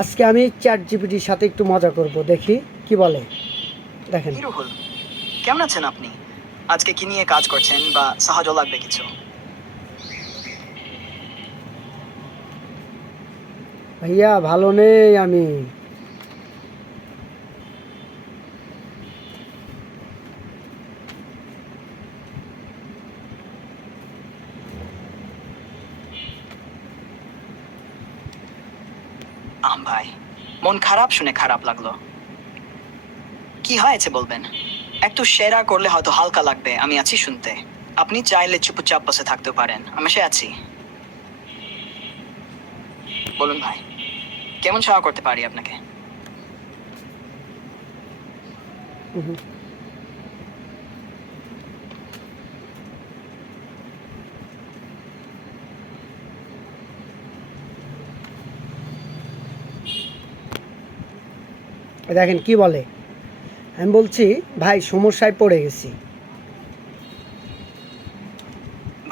আজকে আমি চ্যাট জিপিটির সাথে একটু মজা করব, দেখি কি বলে। দেখেন। রুহুল, কেমন আছেন আপনি? আজকে কি নিয়ে কাজ করছেন বা সাহায্য লাগবে কিছু? ভাইয়া ভালো নেই আমি। ভাই, মন খারাপ শুনে খারাপ লাগলো। কি হয়েছে বলবেন? একটু শেয়ার করলে হয়তো হালকা লাগবে। আমি আছি শুনতে। আপনি চাইলে চুপচাপ বসে থাকতে পারেন, আমি সে আছি। বলুন ভাই, কেমন সেবা করতে পারি আপনাকে? হুম। দেখেন কি বলে। আমি বলছি, ভাই সমস্যায় পড়ে গেছি।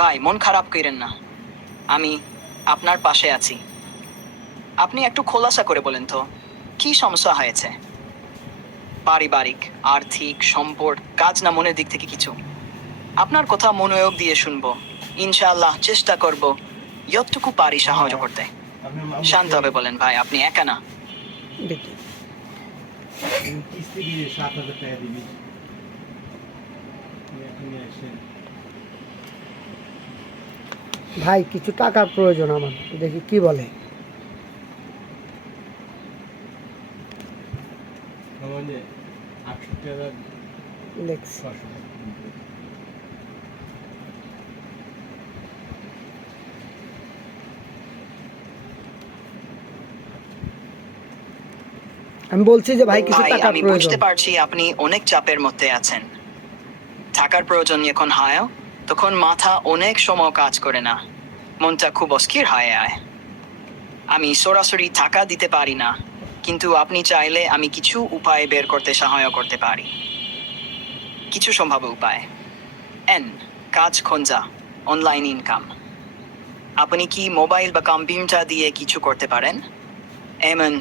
ভাই, মন খারাপ করেন না। আমি আপনার পাশে আছি। আপনি একটু খোলাসা করে বলেন তো, কি সমস্যা হয়েছে? পারিবারিক, আর্থিক, সম্পর্ক, কাজ না মনের দিক থেকে কিছু? আপনার কথা মনোযোগ দিয়ে শুনবো। ইনশাআল্লাহ চেষ্টা করব যতটুকু পারি সাহায্য করতে। শান্তভাবে বলেন ভাই, আপনি একা না। দেখি কিস্তি দিয়ে 7,000 টাকা দিবি নিয়ে আসেন। ভাই, কিছু টাকার প্রয়োজন আমার, দেখি কি বলে। আমাদের 800 টাকা দেখছি। 600 টাকা। আমি বলছি যে ভাই কিছু ভাই, টাকার আমি প্রয়োজন। বুঝতে পারছি আপনি অনেক চাপের মধ্যে আছেন। টাকার প্রয়োজন যখন হয় তখন মাথা অনেক সময় কাজ করে না, মনটা খুব অস্থির হয়ে যায়। আমি সরাসরি টাকা দিতে পারি না, কিন্তু আপনি চাইলে আমি কিছু উপায় বের করতে সাহায্য করতে পারি। কিছু সম্ভাব্য উপায়: এন, কাজ খোঁজা, অনলাইন ইনকাম। আপনি কি মোবাইল বা কম্পিউটার দিয়ে কিছু করতে পারেন? এমন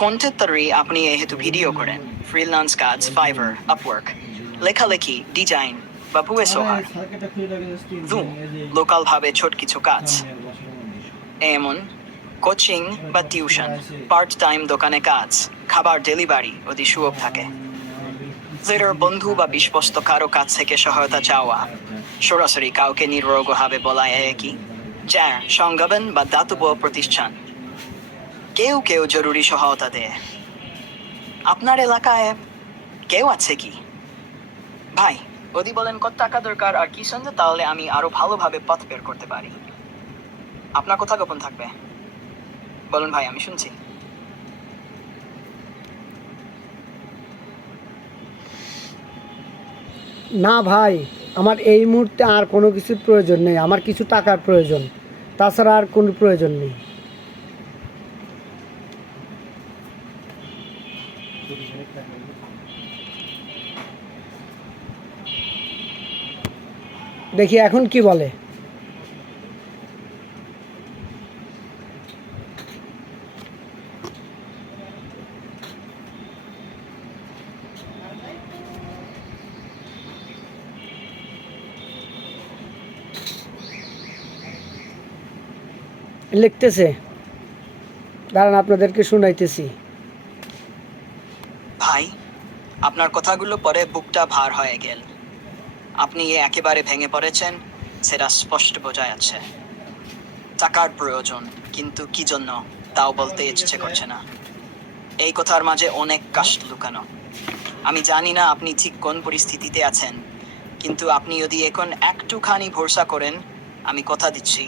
কন্টেন্টারি আপনি যেহেতু ভিডিও করেন, ফ্রিল্যান্স কাজ, ফাইভার, আপওয়ার্ক, লেখালেখি, ডিজাইন বা ভুয়ে সোহার। সার্কিটটা খুলে রাখে জাস্ট দু, তিন এই যে লোকাল ভাবে ছোট কিছু কাজ, সামনে বসার মধ্যে এমন কোচিং বা টিউশন, পার্ট টাইম দোকানে কাজ, খাবার ডেলিভারি যদি সুযোগ থাকে। যেটার বন্ধু বা বিশ্বস্ত কারো কাছ থেকে সহায়তা চাওয়া, সরাসরি কাউকে নির্ভরভাবে বলা কি। চার, সংগঠন বা দাতব্য প্রতিষ্ঠান, কেউ কেউ জরুরি সহায়তা দেয়। আপনার এলাকায় কেউ আছে কি? ভাই, যদি বলেন কত টাকা দরকার আর কি সঙ্গে, তাহলে আমি আরো ভালোভাবে পথ বের করতে পারি। আপনার কথা গোপন থাকবে। বলুন ভাই, আমি শুনছি। না ভাই, আমার এই মুহূর্তে আর কোনো কিছুর প্রয়োজন নেই। আমার কিছু টাকার প্রয়োজন, তাছাড়া আর কোনো প্রয়োজন নেই। দেখি এখন কি বলে। লিখতেছে, দাঁড়ান আপনাদেরকে শুনাইতেছি। ভাই, আপনার কথাগুলো পরে বুকটা ভার হয়ে গেল। আপনি একেবারে ভেঙে পড়েছেন, সেটা স্পষ্ট বোঝা যাচ্ছে। টাকার প্রয়োজন, কিন্তু কি জন্য তাও বলতে ইচ্ছে করছে না। এই কথার মাঝে অনেক কষ্ট লুকানো। আমি জানি না আপনি ঠিক কোন পরিস্থিতিতে আছেন, কিন্তু আপনি যদি এখন একটুখানি ভরসা করেন, আমি কথা দিচ্ছি,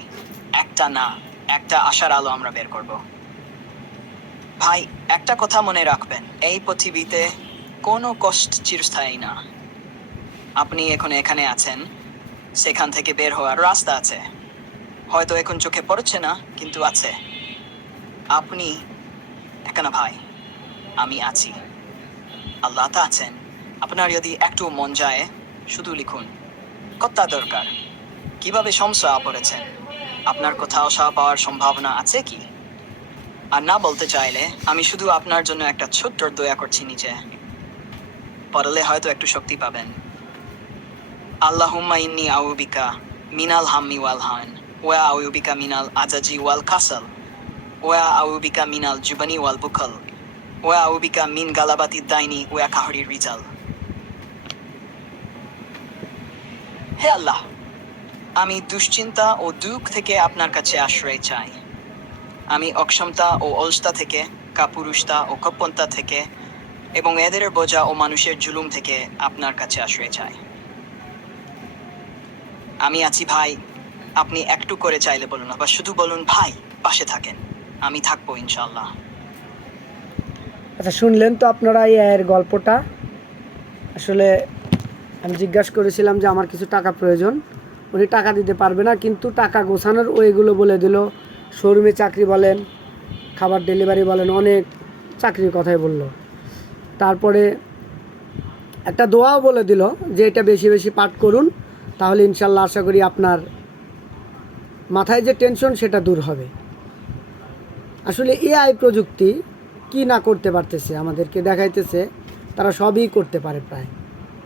একটা আশার আলো আমরা বের করব। ভাই, একটা কথা মনে রাখবেন, এই পৃথিবীতে কোনো কষ্ট চিরস্থায়ী না। আপনি এখন এখানে আছেন, সেখান থেকে বের হওয়ার রাস্তা আছে। হয়তো এখন চোখে পড়ছে না, কিন্তু আছে। আপনি একা না ভাই, আমি আছি। আল্লাহ তা আছেন। আপনার যদি একটু মন যায়, শুধু লিখুন কত দরকার, কিভাবে সমস্যা পড়েছেন, আপনার কোথাও সাহা পাওয়ার সম্ভাবনা আছে কি। আর না বলতে চাইলে আমি শুধু আপনার জন্য একটা ছোট্ট দয়া করছি নিচে, পড়লে হয়তো একটু শক্তি পাবেন। আল্লাহুম্মা ইন্নী আউযুবিকা মিনাল হাম্মি ওয়াল হান ওয়া আউযুবিকা মিনাল আজাজি ওয়াল কাসাল ওয়া আউযুবিকা মিনাল জুবানি ওয়াল বুখল ওয়া আউযুবিকা মিন গালাবাতি দাইনি ওয়া কাহরির রিজাল। হে আল্লাহ, আমি দুশ্চিন্তা ও দুঃখ থেকে আপনার কাছে আশ্রয় চাই। আমি অক্ষমতা ও অলসতা থেকে, কাপুরুষতা ও কপ্পনতা থেকে এবং এদের বোঝা ও মানুষের জুলুম থেকে আপনার কাছে আশ্রয় চাই। আমি আছি ভাই, আপনি একটু করে চাইলে বলুন, বা শুধু বলুন ভাই, পাশে থাকেন, আমি থাকবো ইনশাল্লাহ। আচ্ছা, শুনলেন তো আপনারা এই আয়ের গল্পটা। আসলে আমি জিজ্ঞাসা করেছিলাম যে আমার কিছু টাকা প্রয়োজন, উনি টাকা দিতে পারবে না, কিন্তু টাকা গোছানোর ওইগুলো বলে দিল। শোরুমে চাকরি বলেন, খাবার ডেলিভারি বলেন, অনেক চাকরির কথাই বলল। তারপরে একটা দোয়াও বলে দিল যে এটা বেশি বেশি পাঠ করুন, তাহলে ইনশাল্লাহ আশা করি আপনার মাথায় যে টেনশন সেটা দূর হবে। আসলে এআই প্রযুক্তি কি না করতে পারতেছে, আমাদেরকে দেখাইতেছে তারা সবই করতে পারে প্রায়।